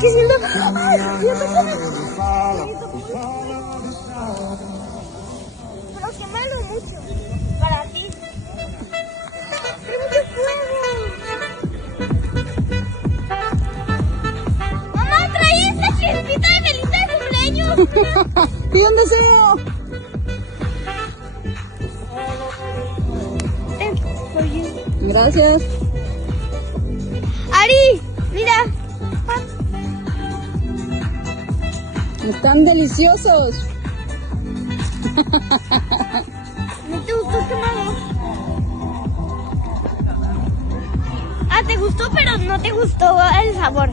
¿Qué lindo? ¡Ay! Pero quémalo mucho. Para ti. ¡Qué mucho fuego! ¡Mamá, traí esta chispita de velita de cumpleaños! ¡Pide un deseo! Gracias. Ari, mira. Están deliciosos. ¿No te gustó quemado? Ah, te gustó, pero no te gustó el sabor.